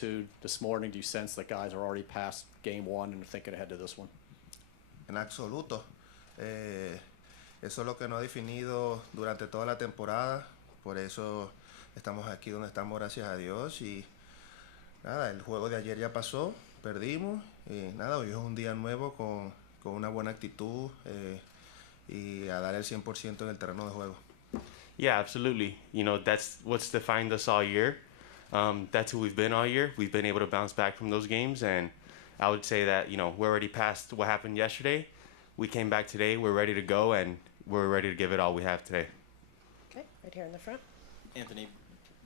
this morning? Do you sense that guys are already past game one and thinking ahead to this one? En absoluto. Eso es lo que nos ha definido durante toda la temporada. Por eso estamos aquí donde estamos, gracias a Dios. Y nada, el juego de ayer ya pasó, perdimos. Y nada, hoy es un día nuevo con una buena actitud y a dar el 100% en el terreno de juego. Yeah, absolutely. You know, that's what's defined us all year. That's who we've been all year. We've been able to bounce back from those games, and I would say that, you know, we're already past what happened yesterday. We came back today. We're ready to go, and we're ready to give it all we have today. Okay, right here in the front. Anthony,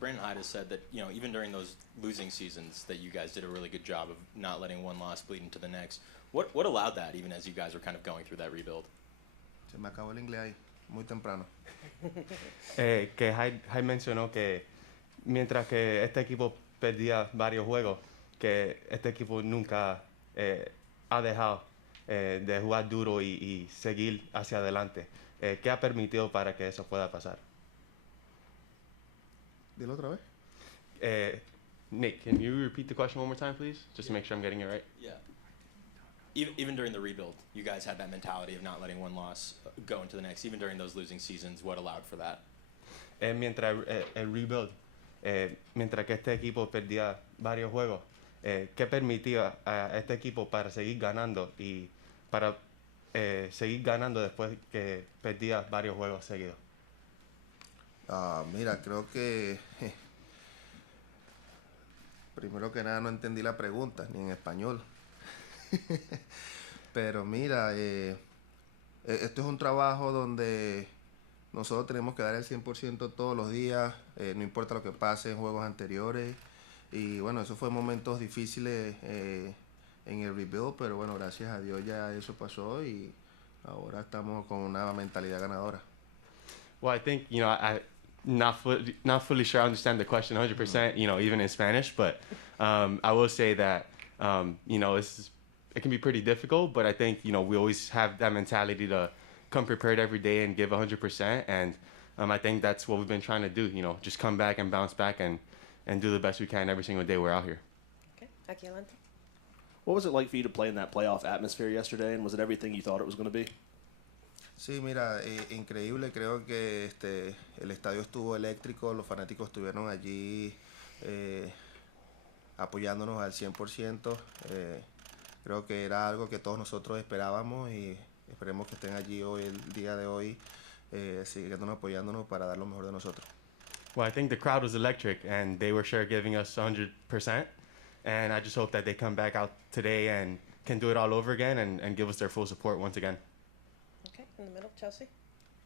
Brandon Hyde has said that, you know, even during those losing seasons, that you guys did a really good job of not letting one loss bleed into the next. What allowed that, even as you guys were kind of going through that rebuild? Se me acabó el inglés ahí, muy temprano. Que Hyde mencionó que mientras que este equipo perdía varios juegos, que este equipo nunca ha dejado de jugar duro y seguir hacia adelante. ¿Qué ha permitido para que eso pueda pasar? Dilo otra vez. Nick, can you repeat the question one more time, please? Just to make sure I'm getting it right. Yeah. Even during the rebuild, you guys had that mentality of not letting one loss go into the next. Even during those losing seasons, what allowed for that? Mientras el rebuild, mientras que este equipo perdía varios juegos, ¿qué permitía a este equipo para seguir ganando y para seguir ganando después que perdía varios juegos seguidos? Mira, creo que primero que nada no entendí la pregunta, ni en español. Pero mira, esto es un trabajo donde nosotros tenemos que dar el 100% todos los días, no importa lo que pase en juegos anteriores. Y bueno, eso fue momentos difíciles en el rebuild, pero bueno, gracias a Dios ya eso pasó y ahora estamos con una mentalidad ganadora. Well, I think, you know, I'm not fully sure I understand the question 100%, you know, even in Spanish, but I will say that, you know, it can be pretty difficult, but I think, you know, we always have that mentality to come prepared every day and give 100%, and I think that's what we've been trying to do, you know, just come back and bounce back and do the best we can every single day we're out here. Okay, aquí adelante. What was it like for you to play in that playoff atmosphere yesterday, and was it everything you thought it was going to be? Sí, mira, increíble, creo que el estadio estuvo eléctrico, los fanáticos estuvieron allí apoyándonos al 100%. Creo que era algo que todos nosotros esperábamos y esperemos que estén allí hoy, el día de hoy, siguiéndonos apoyándonos para dar lo mejor de nosotros. Well, I think the crowd was electric, and they were sure giving us 100%, and I just hope that they come back out today and can do it all over again and give us their full support once again. Okay, in the middle, Chelsea.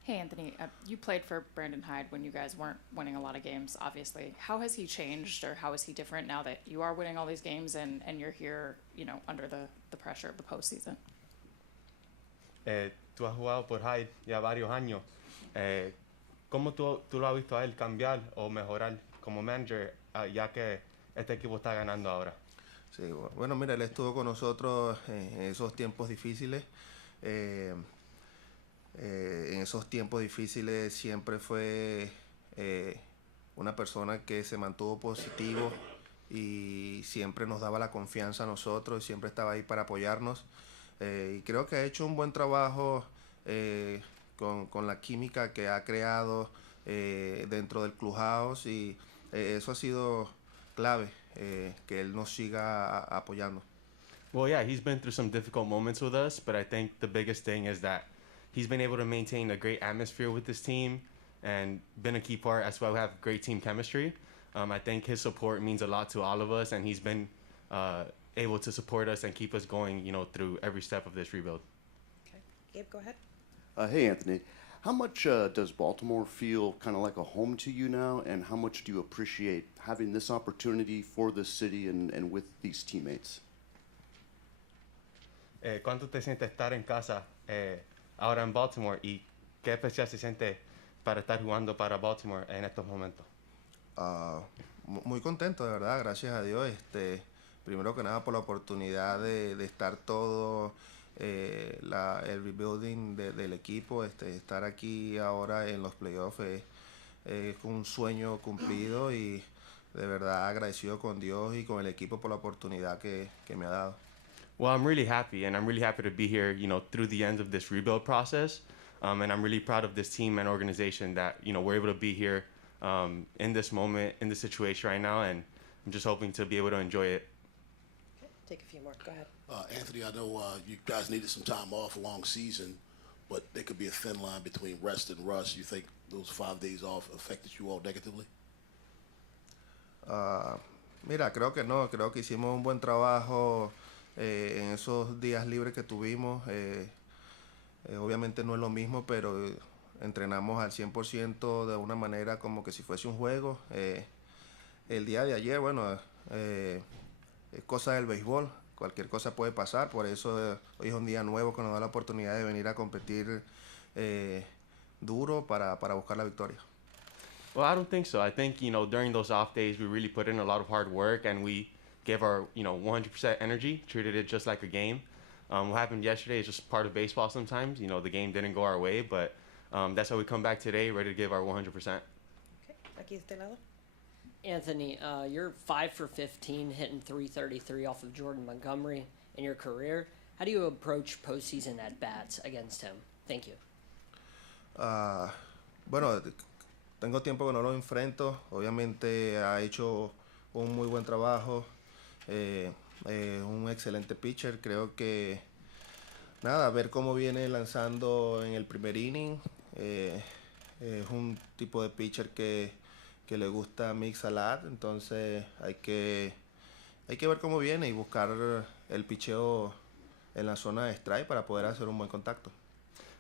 Hey, Anthony, you played for Brandon Hyde when you guys weren't winning a lot of games, obviously. How has he changed, or how is he different now that you are winning all these games and you're here, you know, under the pressure of the postseason? Tú has jugado por Hyde ya varios años. ¿Cómo tú lo has visto a él cambiar o mejorar como manager ya que este equipo está ganando ahora? Sí, bueno, mira, él estuvo con nosotros en esos tiempos difíciles. En esos tiempos difíciles siempre fue una persona que se mantuvo positivo y siempre nos daba la confianza a nosotros y siempre estaba ahí para apoyarnos. Y creo que ha hecho un buen trabajo con la química que ha creado dentro del clubhouse y eso ha sido clave, que él nos siga apoyando. Well, yeah, he's been through some difficult moments with us, but I think the biggest thing is that he's been able to maintain a great atmosphere with this team and been a key part as well. We have great team chemistry. I think his support means a lot to all of us, and he's been able to support us and keep us going, you know, through every step of this rebuild. Okay, Gabe, go ahead. Hey, Anthony. How much does Baltimore feel kind of like a home to you now, and how much do you appreciate having this opportunity for this city and with these teammates? ¿Cuánto te sientes estar en casa ahora en Baltimore y qué especial se siente para estar jugando para Baltimore en estos momentos? Muy contento, de verdad, gracias a Dios. Primero que nada por la oportunidad de estar todo el rebuilding del equipo, estar aquí ahora en los playoffs es un sueño cumplido y de verdad agradecido con Dios y con el equipo por la oportunidad que me ha dado. Well, I'm really happy, and I'm really happy to be here, through the end of this rebuild process. And I'm really proud of this team and organization that, we're able to be here in this moment, in this situation right now, and I'm just hoping to be able to enjoy it. Okay, take a few more. Go ahead. Anthony, I know you guys needed some time off, a long season, but there could be a thin line between rest and rust. You think those 5 days off affected you all negatively? Mira, creo que no, creo que hicimos un buen trabajo en esos días libres que tuvimos. Obviamente no es lo mismo, pero entrenamos al 100% de una manera como que si fuese un juego. El día de ayer, bueno, es cosa del béisbol, cualquier cosa puede pasar, por eso hoy es un día nuevo que nos da la oportunidad de venir a competir duro para buscar la victoria. Well, I don't think so. I think, during those off days, we really put in a lot of hard work and we gave our, 100% energy, treated it just like a game. What happened yesterday is just part of baseball sometimes. The game didn't go our way, but that's how we come back today, ready to give our 100%. Okay, aquí de este lado. Anthony, you're 5 for 15, hitting 333 off of Jordan Montgomery in your career. How do you approach postseason at bats against him? Thank you. Bueno, tengo tiempo que no lo enfrento. Obviamente ha hecho un muy buen trabajo. Un excelente pitcher. Creo que nada, ver cómo viene lanzando en el primer inning. Es un tipo de pitcher que le gusta mix a lat, entonces hay que ver cómo viene y buscar el picheo en la zona de strike para poder hacer un buen contacto.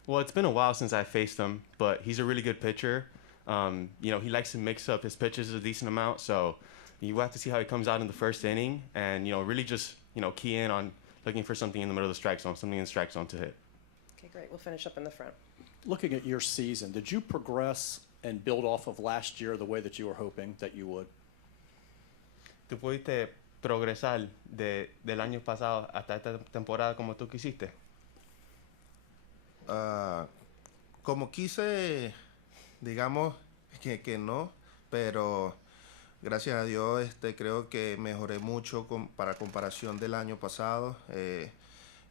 Well, it's been a while since I faced him, but he's a really good pitcher. He likes to mix up his pitches a decent amount, so you have to see how he comes out in the first inning and, really just, key in on looking for something in the middle of the strike zone, something in the strike zone to hit. Okay, great. We'll finish up in the front. Looking at your season, did you progress and build off of last year the way that you were hoping that you would? ¿Tú pudiste progresar del año pasado hasta esta temporada como tú quisiste? Como quise, digamos que no, pero gracias a Dios creo que mejoré mucho para comparación del año pasado,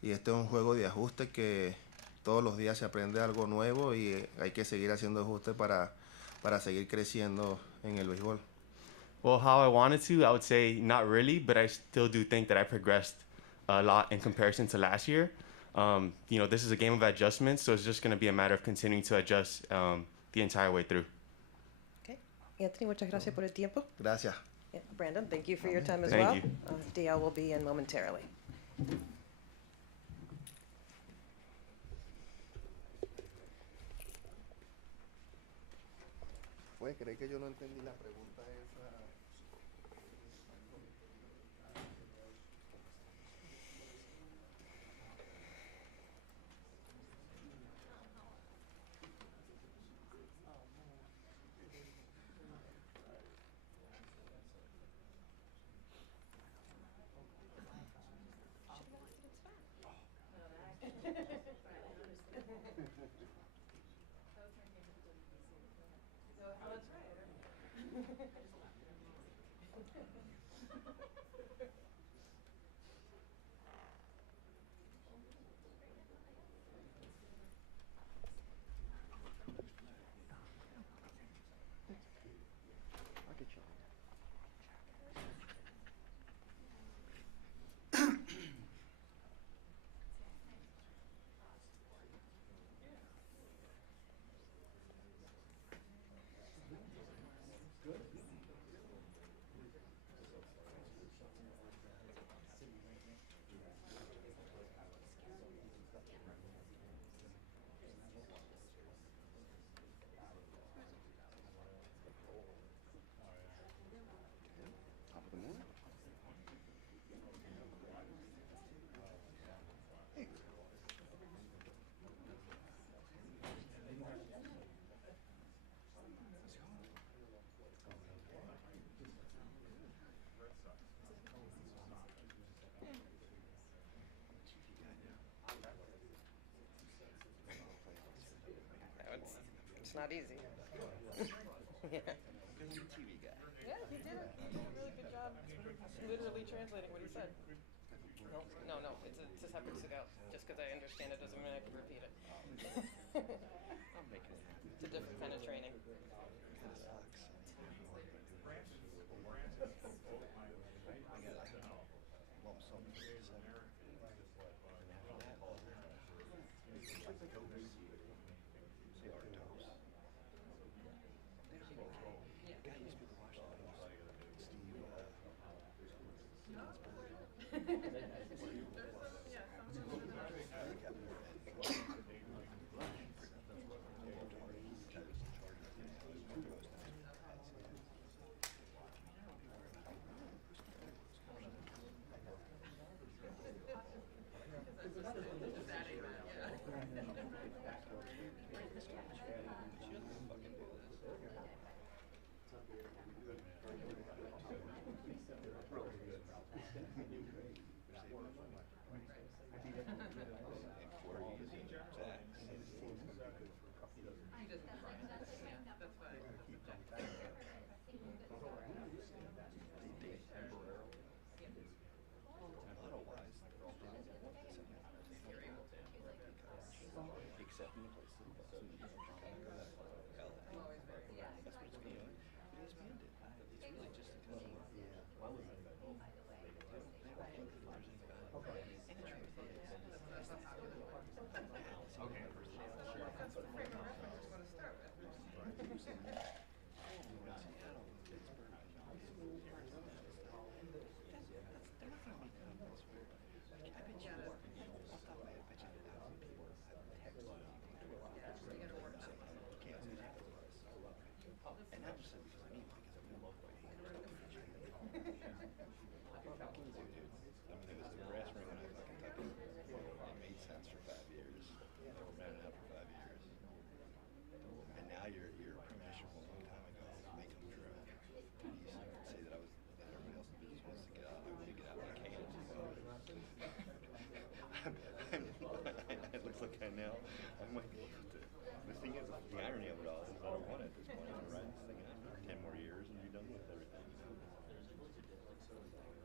y este es un juego de ajuste que todos los días se aprende algo nuevo y hay que seguir haciendo ajustes para seguir creciendo en el béisbol. Well, how I wanted to, I would say not really, but I still do think that I progressed a lot in comparison to last year. This is a game of adjustments, so it's just going to be a matter of continuing to adjust the entire way through. Okay. Anthony, muchas gracias por el tiempo. Gracias. Yeah, Brandon, thank you for your time as Thank well. you. DL will be in momentarily. ¿Cree que yo no entendí la pregunta esa? It's not easy. Yeah. TV guy. Yeah, he did it. He did a really good job literally translating what he said. No, no, it's a separate cigar. Just because I understand it doesn't mean I can repeat it. It's a different kind of training. It looks like I know. I'm like, the thing is, the irony of it all is I don't want it at this point. I want to ride this thing out for 10 more years and be done with everything. I've seen this game so battle.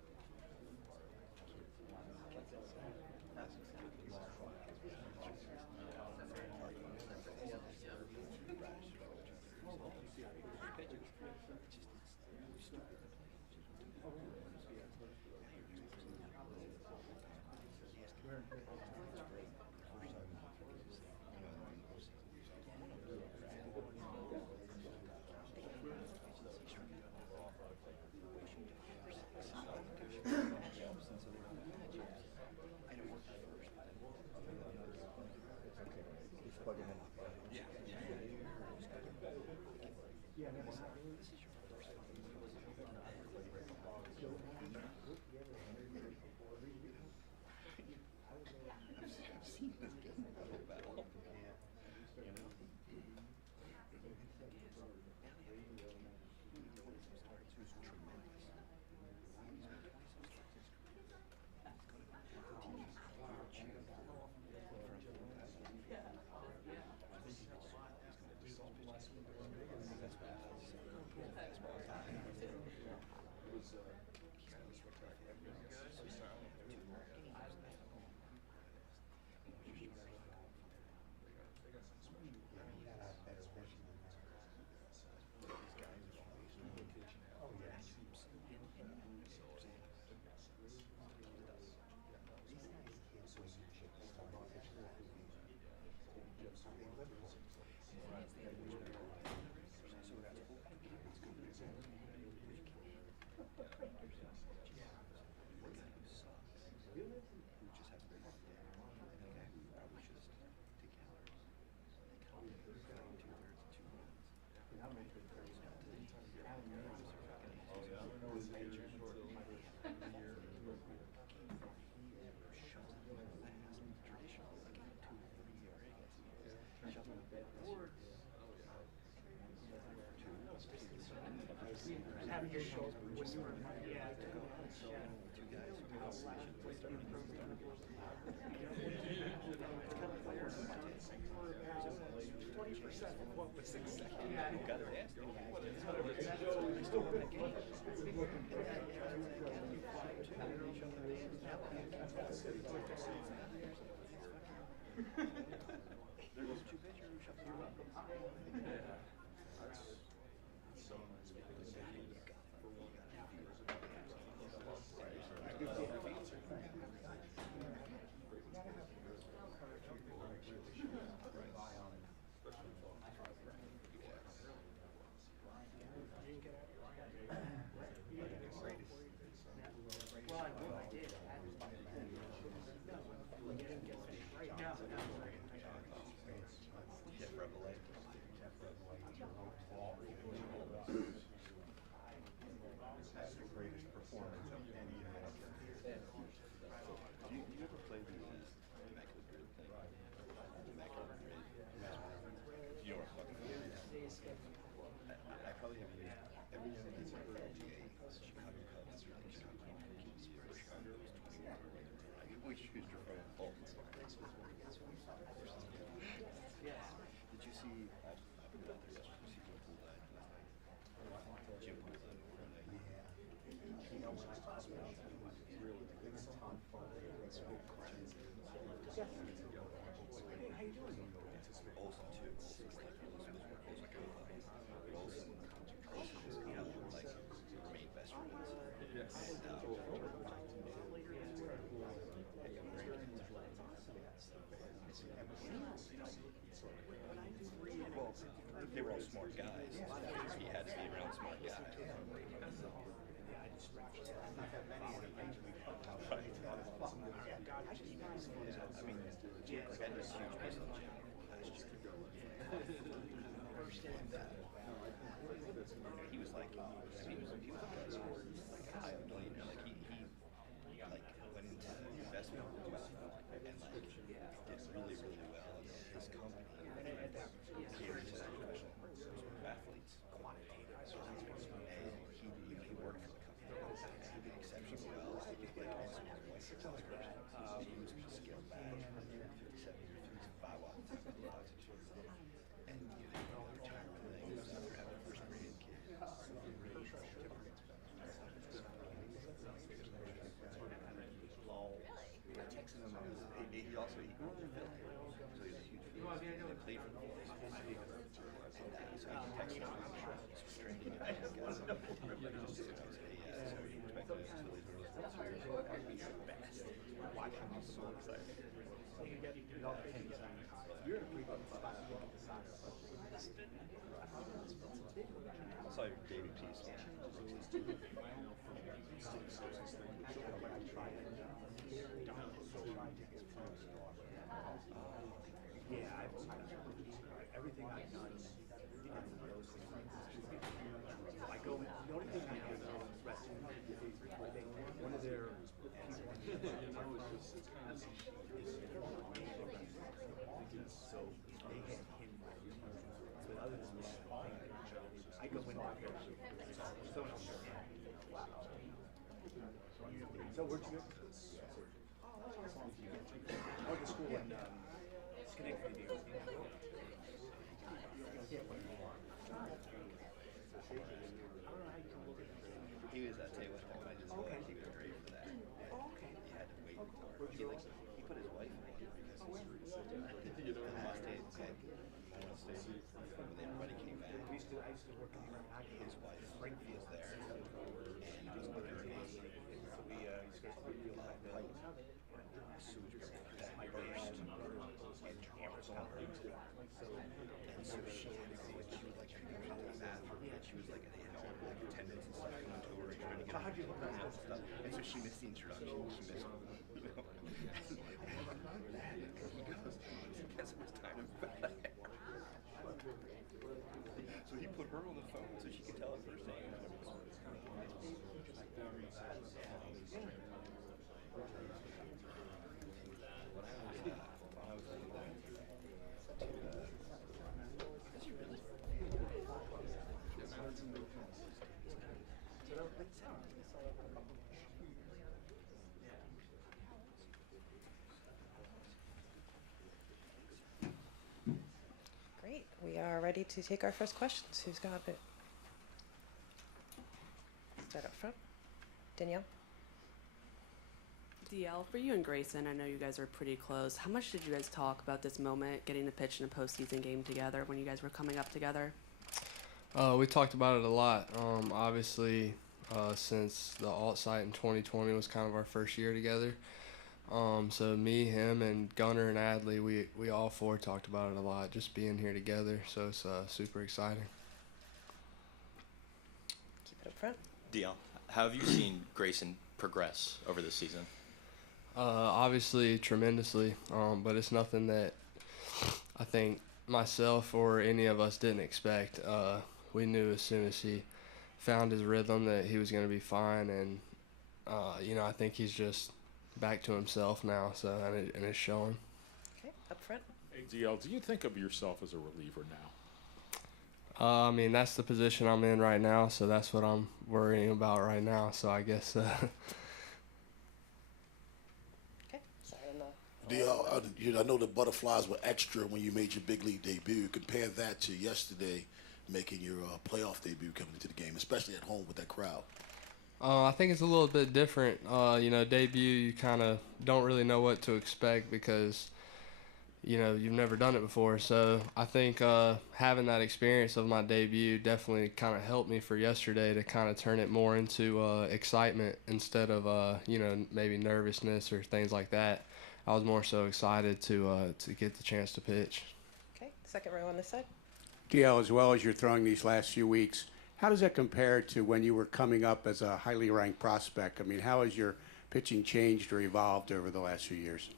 Got their ass. Which who's your favorite Bolton song? Did you see? I was out there yesterday. Did you see Jim Poole died last night? Jim Poole died Friday. Olsen too. Olsen's like Olsen was like a Olsen is like remain best friends. Well, they were all smart guys. He had to be around smart guys. I mean, like I just huge based on Jim last year. He was like, he was like a high millionaire. Like he like went into investment and like did really well. And his company catered to professional athletes. And he worked for the company and he did exceptionally well. Like his wife was on the person. She was scaled back. 57 years, 5 off. And they got a retirement thing. He was out there having a first grade kid. He also grew up in Philly, so he's a huge Phillies fan. He played for the Phillies. So he texted me straight in the back. So he respected the Phillies World Series. You're the best. Watching, I'm so excited. You're in a pretty good spot. I saw your David piece. Everything I've done, I go. The only thing I have is wrestling. One of their so they had him. But other than that, I go in there. So where'd you go? I went to school in Schenectady. He was at Taylor Hall. I just thought he was great for that. He had to wait for it. He put his wife in it because Ohio State said, Ohio State, when everybody came back, his wife was there and he was under a pipe. Sewage that burst and cameras on her. And so she had to go and she was like, she was in the bathroom and she was like, they had all like attendants and stuff coming to her and trying to get her to and stuff. And so she missed the introduction. She missed, you know. He goes, I guess it was time to put that hair. So he put her on the phone so she could tell it firsthand. Great. We are ready to take our first questions. Who's got it? Start up front. Danielle? DL, for you and Grayson, I know you guys are pretty close. How much did you guys talk about this moment, getting to pitch in a postseason game together when you guys were coming up together? We talked about it a lot. Obviously, since the alt site in 2020 was kind of our first year together. So me, him, and Gunner and Adley, we all four talked about it a lot, just being here together. So it's super exciting. Keep it up front. DL, how have you seen Grayson progress over this season? Obviously, tremendously. But it's nothing that I think myself or any of us didn't expect. We knew as soon as he found his rhythm that he was going to be fine. And, I think he's just back to himself now, so and it's showing. Okay, up front. Hey, DL, do you think of yourself as a reliever now? I mean, that's the position I'm in right now, so that's what I'm worrying about right now. So I guess. I know the butterflies were extra when you made your big league debut. Compare that to yesterday, making your playoff debut coming into the game, especially at home with that crowd. I think it's a little bit different. Debut, you kind of don't really know what to expect because, you've never done it before. So I think having that experience of my debut definitely kind of helped me for yesterday to kind of turn it more into excitement instead of, maybe nervousness or things like that. I was more so excited to get the chance to pitch. Okay, second row on this side. DL, as well as you're throwing these last few weeks, how does that compare to when you were coming up as a highly ranked prospect? I mean, how has your pitching changed or evolved over the last few years?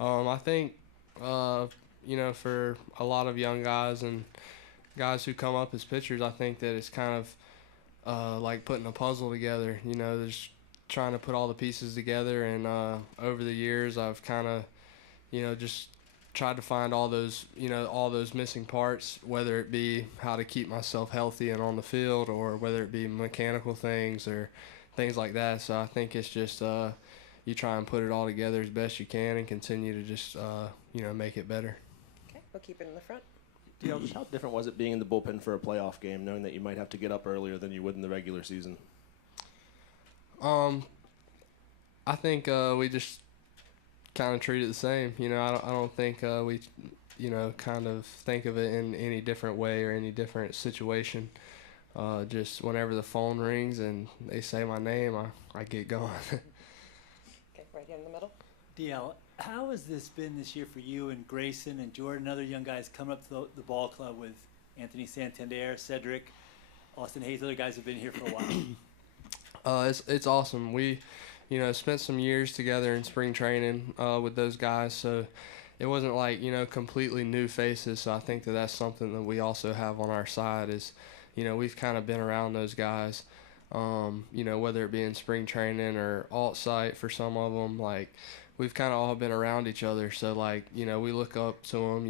I think, for a lot of young guys and guys who come up as pitchers, I think that it's kind of like putting a puzzle together. There's trying to put all the pieces together, and over the years I've kind of, just tried to find all those missing parts, whether it be how to keep myself healthy and on the field, or whether it be mechanical things or things like that. So I think it's just you try and put it all together as best you can and continue to just make it better. Okay, we'll keep it in the front. DL, just how different was it being in the bullpen for a playoff game, knowing that you might have to get up earlier than you would in the regular season? I think we just kind of treat it the same. I don't think we, kind of think of it in any different way or any different situation. Just whenever the phone rings and they say my name, I get going. Okay, right here in the middle. DL, how has this been this year for you and Grayson and Jordan and other young guys coming up to the ball club with Anthony Santander, Cedric, Austin Hayes? Other guys have been here for a while. It's awesome. We, spent some years together in spring training with those guys, so it wasn't like, completely new faces. So I think that that's something that we also have on our side is, we've kind of been around those guys, whether it be in spring training or alt site for some of them. Like, we've kind of all been around each other. So, like, we look up to them.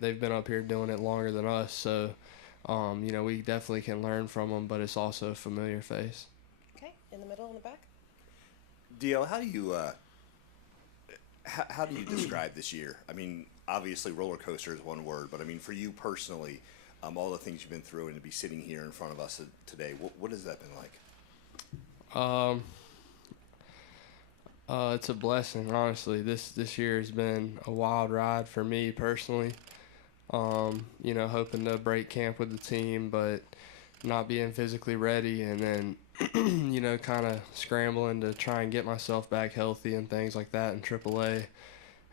They've been up here doing it longer than us. So, we definitely can learn from them, but it's also a familiar face. Okay, in the middle, in the back. DL, how do you describe this year? I mean, obviously roller coaster is one word, but I mean, for you personally, all the things you've been through and to be sitting here in front of us today, what has that been like? It's a blessing, honestly. This year has been a wild ride for me personally. Hoping to break camp with the team, but not being physically ready, and then kind of scrambling to try and get myself back healthy and things like that in AAA,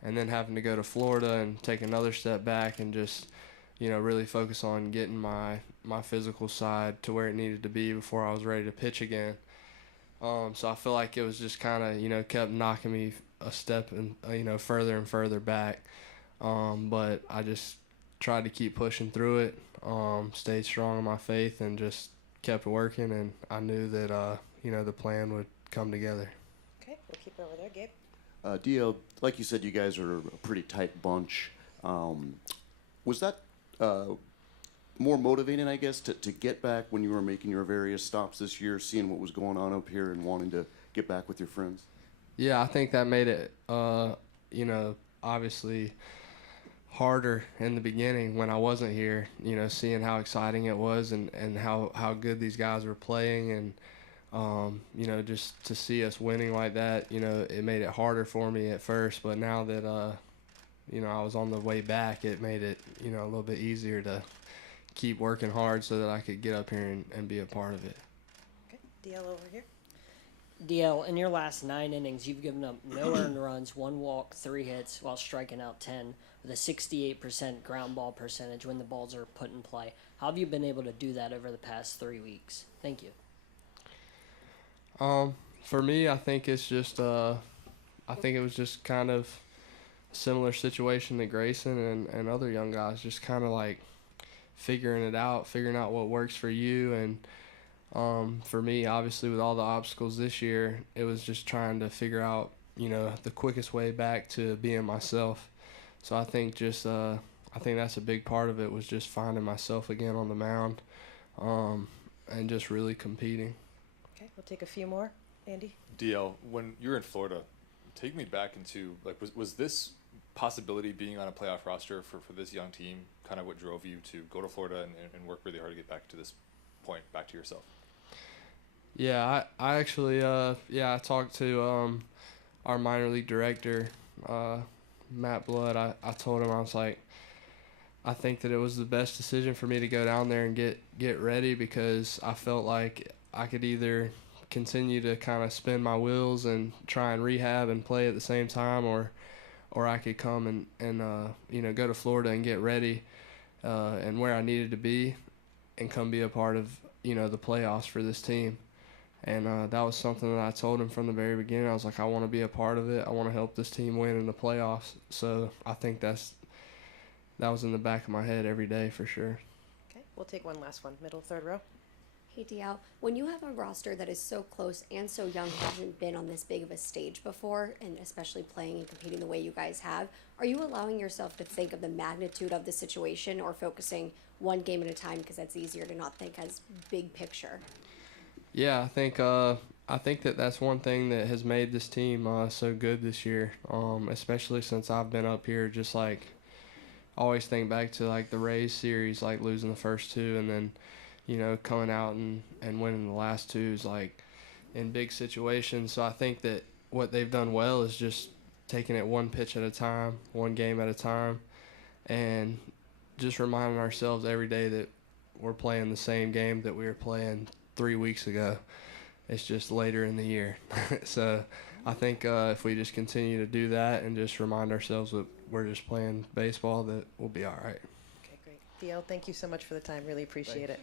and then having to go to Florida and take another step back and just, really focus on getting my physical side to where it needed to be before I was ready to pitch again. So I feel like it was just kind of, kept knocking me a step and, further and further back. But I just tried to keep pushing through it, stayed strong in my faith, and just kept working, and I knew that, the plan would come together. Okay, we'll keep it over there. Gabe? DL, like you said, you guys are a pretty tight bunch. Was that more motivating, I guess, to get back when you were making your various stops this year, seeing what was going on up here and wanting to get back with your friends? Yeah, I think that made it, obviously harder in the beginning when I wasn't here, seeing how exciting it was and how good these guys were playing, and, just to see us winning like that, it made it harder for me at first, but now that, I was on the way back, it made it, a little bit easier to keep working hard so that I could get up here and be a part of it. Okay, DL over here. DL, in your last 9 innings, you've given up no earned runs, 1 walk, 3 hits, while striking out 10, with a 68% ground ball percentage when the balls are put in play. How have you been able to do that over the past 3 weeks? Thank you. For me, I think it's just, I think it was just kind of a similar situation to Grayson and other young guys, just kind of like figuring out what works for you. And for me, obviously, with all the obstacles this year, it was just trying to figure out, the quickest way back to being myself. So I think just I think that's a big part of it, was just finding myself again on the mound, and just really competing. Okay, we'll take a few more. Andy? DL, when you're in Florida, take me back into, like, was this possibility being on a playoff roster for this young team kind of what drove you to go to Florida and work really hard to get back to this point, back to yourself? Yeah, I actually, I talked to our minor league director, Matt Blood. I told him, I was like, I think that it was the best decision for me to go down there and get ready, because I felt like I could either continue to kind of spin my wheels and try and rehab and play at the same time, or I could come and go to Florida and get ready and where I needed to be and come be a part of, the playoffs for this team. And that was something that I told him from the very beginning. I was like, I want to be a part of it. I want to help this team win in the playoffs. So I think that was in the back of my head every day for sure. Okay, we'll take one last one. Middle, third row. Hey DL, when you have a roster that is so close and so young, hasn't been on this big of a stage before, and especially playing and competing the way you guys have, are you allowing yourself to think of the magnitude of the situation, or focusing one game at a time, because that's easier to not think as big picture? Yeah, I think that's one thing that has made this team so good this year, especially since I've been up here. Just like, always think back to like the Rays series, like losing the first two, and then coming out and winning the last two is like in big situations. So I think that what they've done well is just taking it one pitch at a time, one game at a time, and just reminding ourselves every day that we're playing the same game that we were playing 3 weeks ago. It's just later in the year. So I think if we just continue to do that and just remind ourselves that we're just playing baseball, that we'll be all right. Okay, great. DL, thank you so much for the time. Really appreciate it.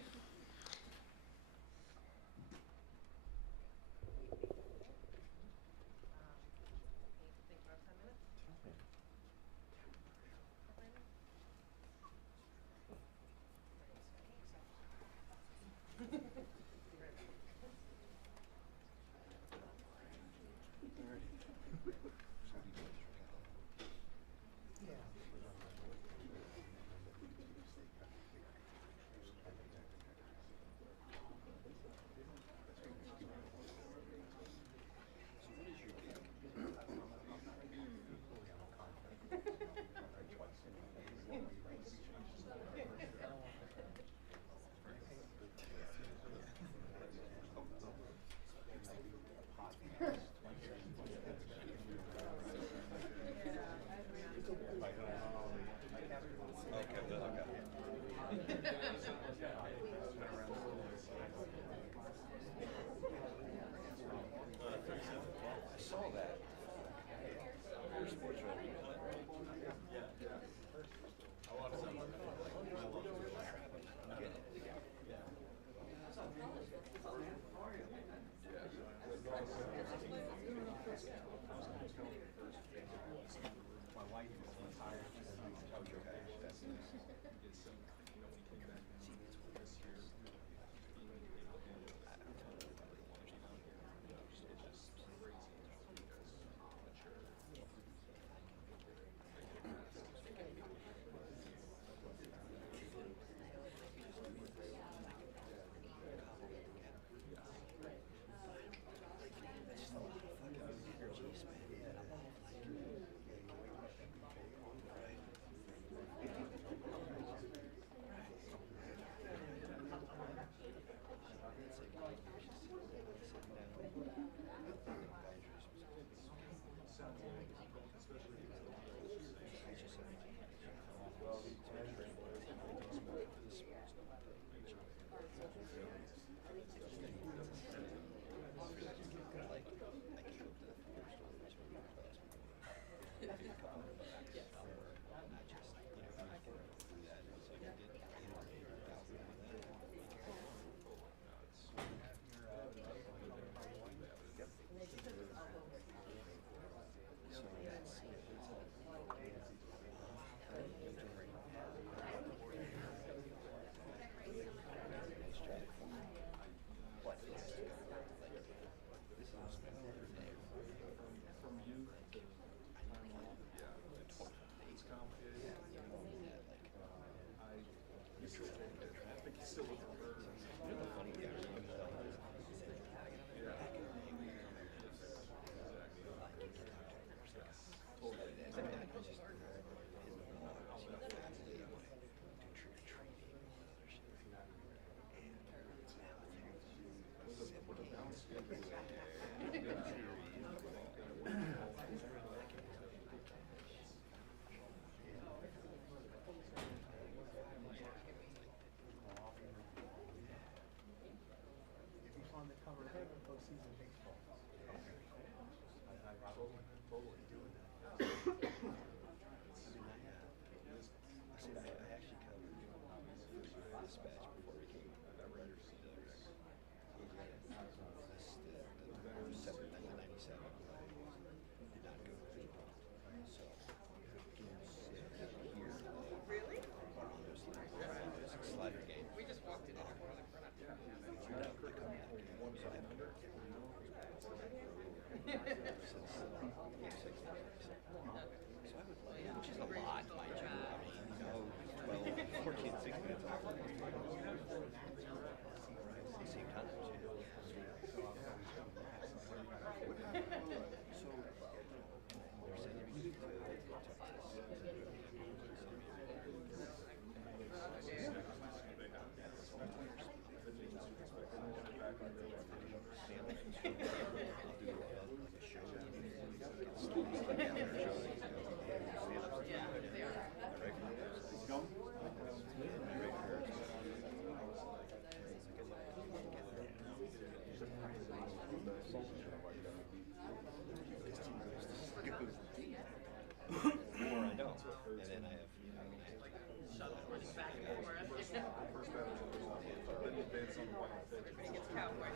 Everybody gets cowboy.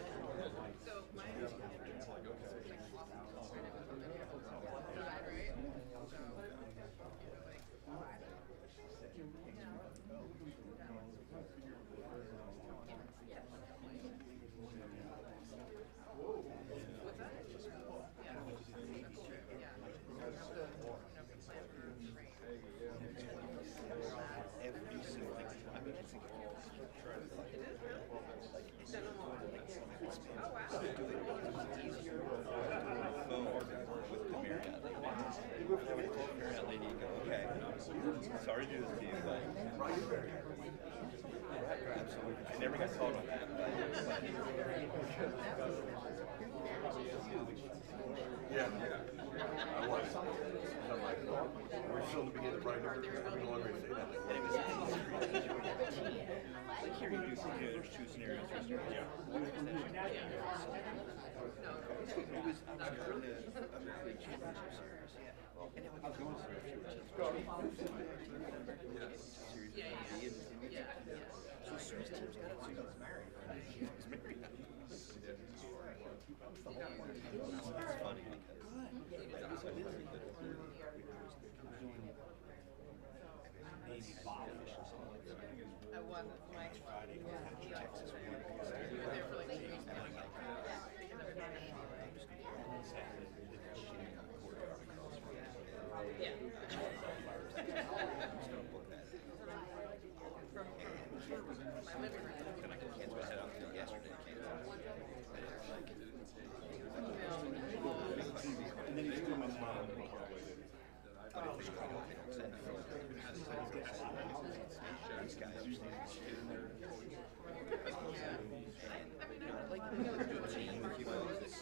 So my every single thing. I mean, I think it's easier on the phone with the Marriott lady. I would call the Marriott lady and go, okay, sorry to do this to you, but absolutely. I never got called on that, but yeah, I was. I'm like, we're still in the beginning of the Brian Norton. I'm no longer say that. And it was like here you do, there's two scenarios. Yeah. It was on the American League Championship Series, and now I get to go to series. So as soon as teams got up, so he was married. He was married. It's funny because maybe Bob I won my Friday. Texas won. We were there for like 2 weeks. Yeah. From my living room. And I canceled my head out yesterday. And then he's doing my mom. But it was these guys are standing there. Like the team, you know, this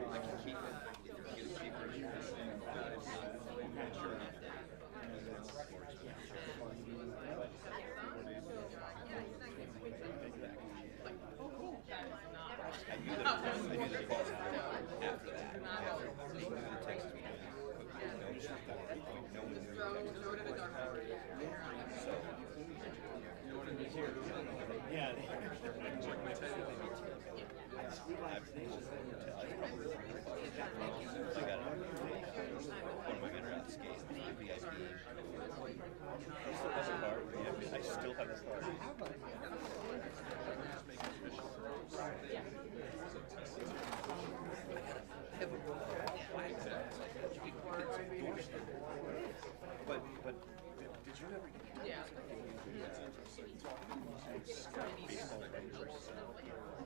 I can keep it if you get it cheaper. I knew that it was after that. Texas no one knew. So, yeah. I got one of my men are out to skate. VIP. I still have the card. I still have the card. But did you ever get baseball right versus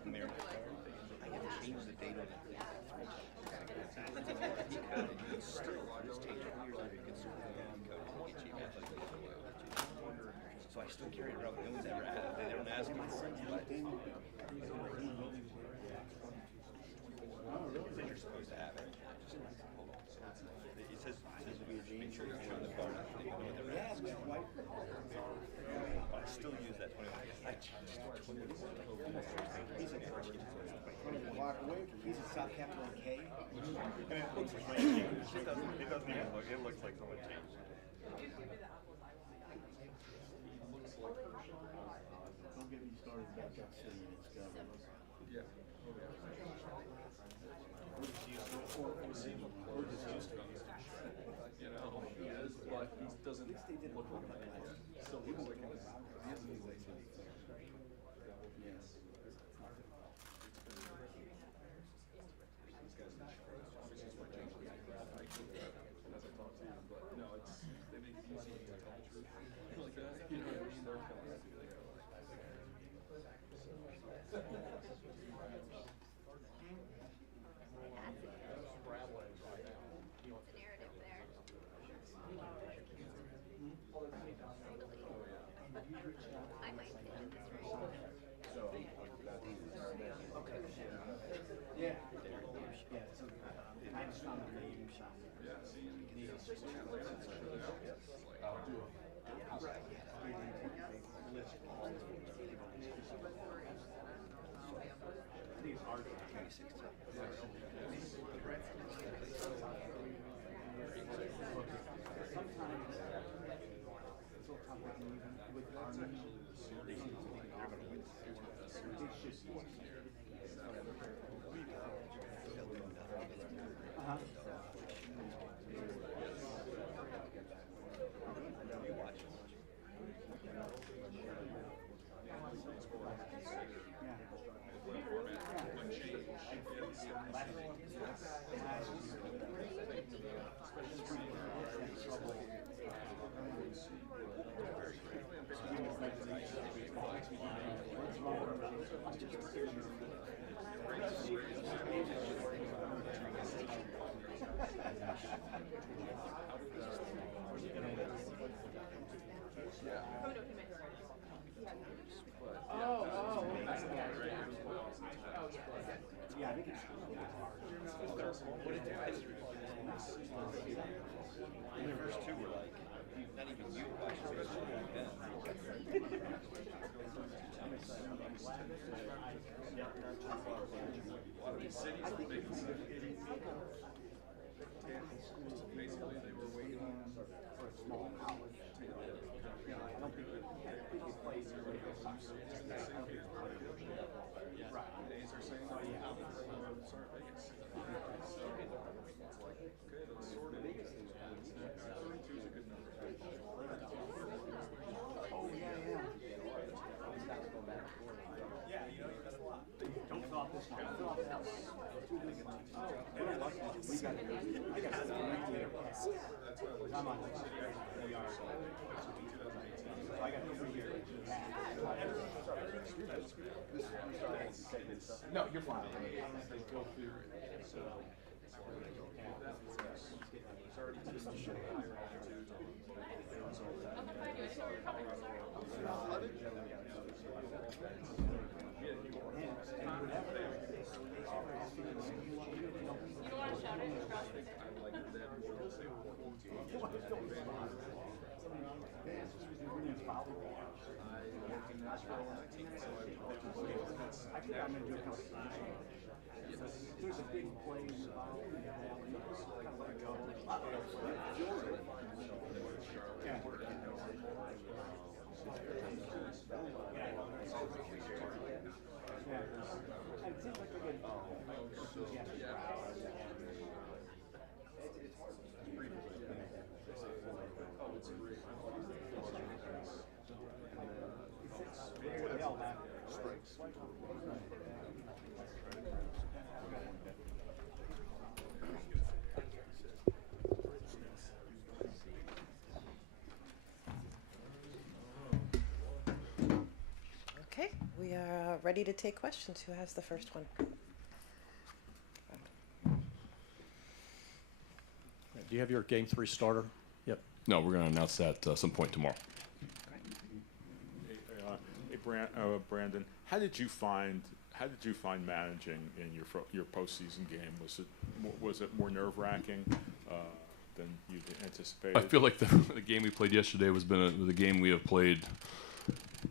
America? I haven't changed the date on it. He could still just take 2 years later, you can still get cheap athletic. So I still carry it around. No one's ever asked. They don't ask me for it. But you're supposed to have it. Hold on. It says make sure you show the card. No one ever asks. But I still use that 21. I changed it to 21. He's a walk away. He's a South Capital K. And it looks like it doesn't even look. It looks like someone changed it. Don't get me started about that city and its government. Yeah. We're just used to you know, he is, but he doesn't look like a guy. So he was looking at yes. No, it's they make it easy to tell the truth. Like that, you know what I mean? They're kind of I might fit in this room. Yeah. So I just found the name. I'll do it. I think it's hard for 2016. No, you're fine. There's a big play involved in that. Kind of let go. And it seems like they're getting enthusiastic crowd. Okay, we are ready to take questions. Who has the first one? Do you have your Game 3 starter? Yep. No, we're going to announce that some point tomorrow. Brandon, how did you find managing in your postseason game? Was it more nerve-wracking than you anticipated? I feel like the game we played yesterday was the game we have played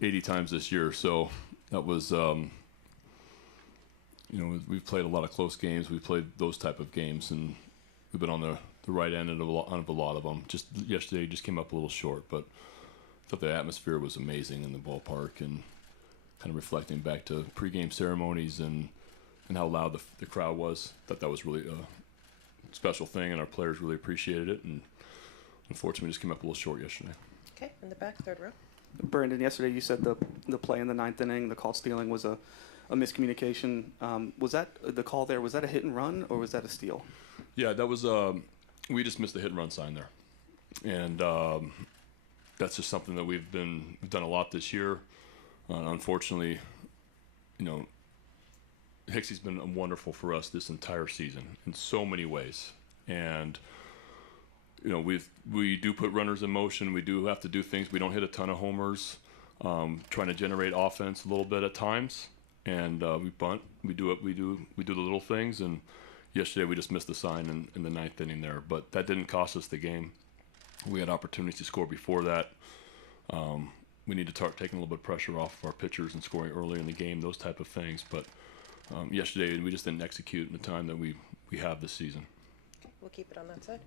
80 times this year. So that was, we've played a lot of close games. We've played those type of games, and we've been on the right end of a lot of them. Just yesterday, just came up a little short, but I thought the atmosphere was amazing in the ballpark, and kind of reflecting back to pregame ceremonies and how loud the crowd was. Thought that was really a special thing, and our players really appreciated it. And unfortunately, we just came up a little short yesterday. Okay, in the back, third row. Brandon, yesterday you said the play in the ninth inning, the call stealing was a miscommunication. Was that the call there? Was that a hit and run or was that a steal? Yeah, that was. We just missed the hit and run sign there, and that's just something that we've done a lot this year. Unfortunately, Hicksy's been wonderful for us this entire season in so many ways, and we do put runners in motion. We do have to do things. We don't hit a ton of homers, trying to generate offense a little bit at times, and we bunt. We do the little things, and yesterday we just missed the sign in the ninth inning there, but that didn't cost us the game. We had opportunities to score before that. We need to start taking a little bit of pressure off of our pitchers and scoring early in the game, those type of things. But yesterday we just didn't execute in the time that we have this season. We'll keep it on that side.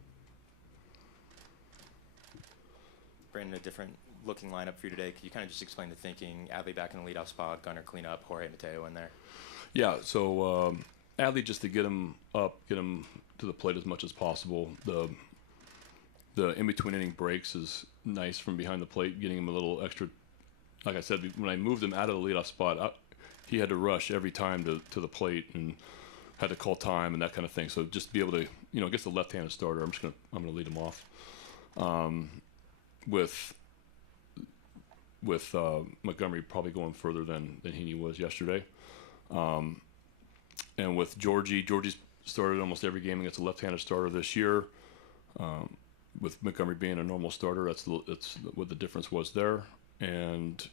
Brandon, a different looking lineup for you today. Could you kind of just explain the thinking? Adley back in the leadoff spot, Gunnar clean up, Jorge Mateo in there. Yeah, so Adley, just to get him up, get him to the plate as much as possible. The in-between inning breaks is nice from behind the plate, getting him a little extra. Like I said, when I moved him out of the leadoff spot, he had to rush every time to the plate and had to call time and that kind of thing. So just to be able to, against the left-handed starter, I'm gonna lead him off. With Montgomery probably going further than Heaney was yesterday. And with Georgie's started almost every game against a left-handed starter this year. With Montgomery being a normal starter, that's what the difference was there. And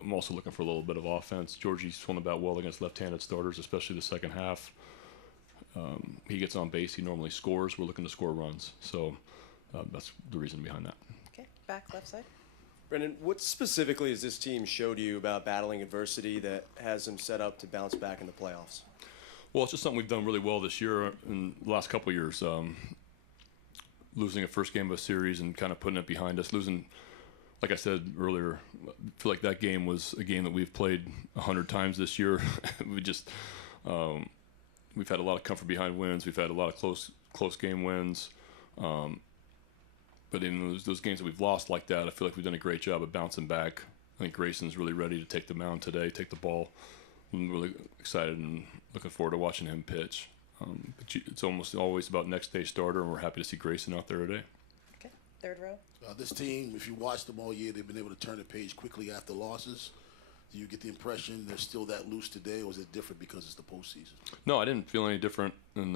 I'm also looking for a little bit of offense. Georgie's swung about well against left-handed starters, especially the second half. He gets on base. He normally scores. We're looking to score runs. So that's the reason behind that. Okay, back left side. Brandon, what specifically has this team showed you about battling adversity that has them set up to bounce back in the playoffs? Well, it's just something we've done really well this year in the last couple of years. Losing a first game of a series and kind of putting it behind us. Losing, like I said earlier, I feel like that game was a game that we've played 100 times this year. We've had a lot of comfort behind wins. We've had a lot of close game wins. But in those games that we've lost like that, I feel like we've done a great job of bouncing back. I think Grayson's really ready to take the mound today, take the ball. I'm really excited and looking forward to watching him pitch. But it's almost always about next day starter, and we're happy to see Grayson out there today. Okay, third row. This team, if you watch them all year, they've been able to turn the page quickly after losses. Do you get the impression they're still that loose today, or is it different because it's the postseason? No, I didn't feel any different in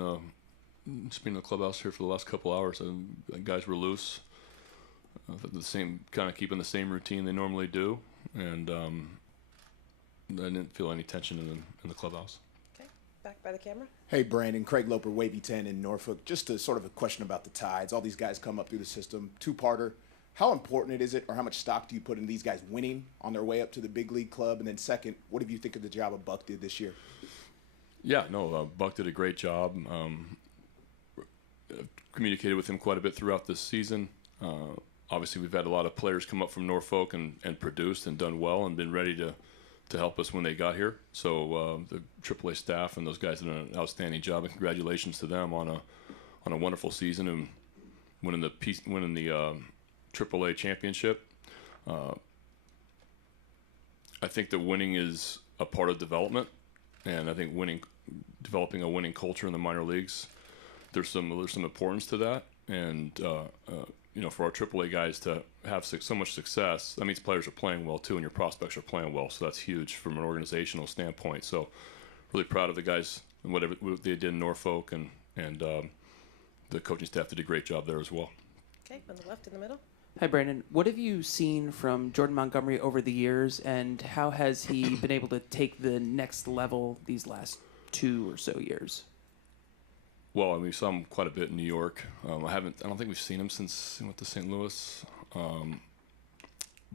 just being in the clubhouse here for the last couple hours. The guys were loose, the same kind of keeping the same routine they normally do, and I didn't feel any tension in the clubhouse. Okay, back by the camera. Hey, Brandon. Craig Loper, Wavy 10 in Norfolk. Just a sort of a question about the Tides. All these guys come up through the system. Two-parter. How important is it, or how much stock do you put in these guys winning on their way up to the big league club? And then second, what do you think of the job of Buck did this year? Yeah, no, Buck did a great job. Communicated with him quite a bit throughout this season. Obviously, we've had a lot of players come up from Norfolk and produced and done well and been ready to help us when they got here. So the AAA staff and those guys did an outstanding job, and congratulations to them on a wonderful season and winning the AAA championship. I think that winning is a part of development, and I think developing a winning culture in the minor leagues, there's some importance to that, and for our AAA guys to have so much success, that means players are playing well too, and your prospects are playing well. So that's huge from an organizational standpoint. So really proud of the guys and whatever they did in Norfolk, and the coaching staff did a great job there as well. Okay, on the left in the middle. Hi, Brandon. What have you seen from Jordan Montgomery over the years, and how has he been able to take the next level these last 2 or so years? Well, we saw him quite a bit in New York. I don't think we've seen him since he went to St. Louis.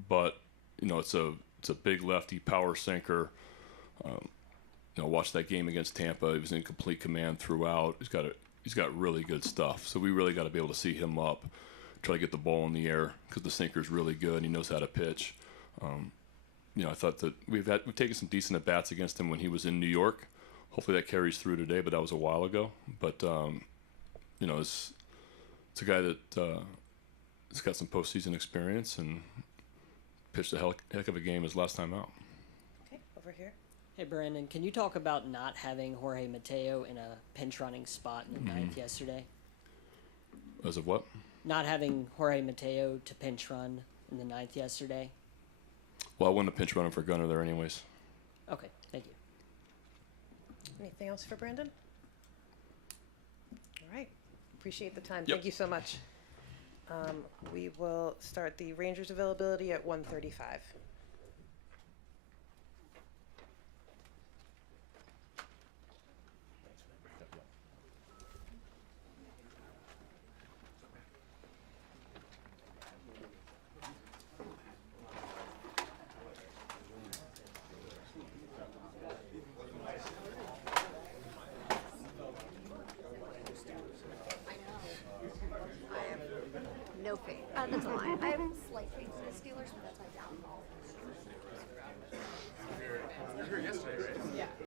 But it's a big lefty power sinker. Watched that game against Tampa. He was in complete command throughout. He's got really good stuff. So we really got to be able to see him up, try to get the ball in the air, because the sinker's really good and he knows how to pitch. I thought that we've taken some decent at bats against him when he was in New York. Hopefully that carries through today, but that was a while ago. But it's a guy that has got some postseason experience and pitched a heck of a game his last time out. Okay, over here. Hey, Brandon, can you talk about not having Jorge Mateo in a pinch running spot in the ninth yesterday? As of what? Not having Jorge Mateo to pinch run in the ninth yesterday? Well, I wouldn't have pinch running for Gunnar there anyways. Okay, thank you. Anything else for Brandon? All right. Appreciate the time. Yep. Thank you so much. We will start the Rangers availability at 1:35.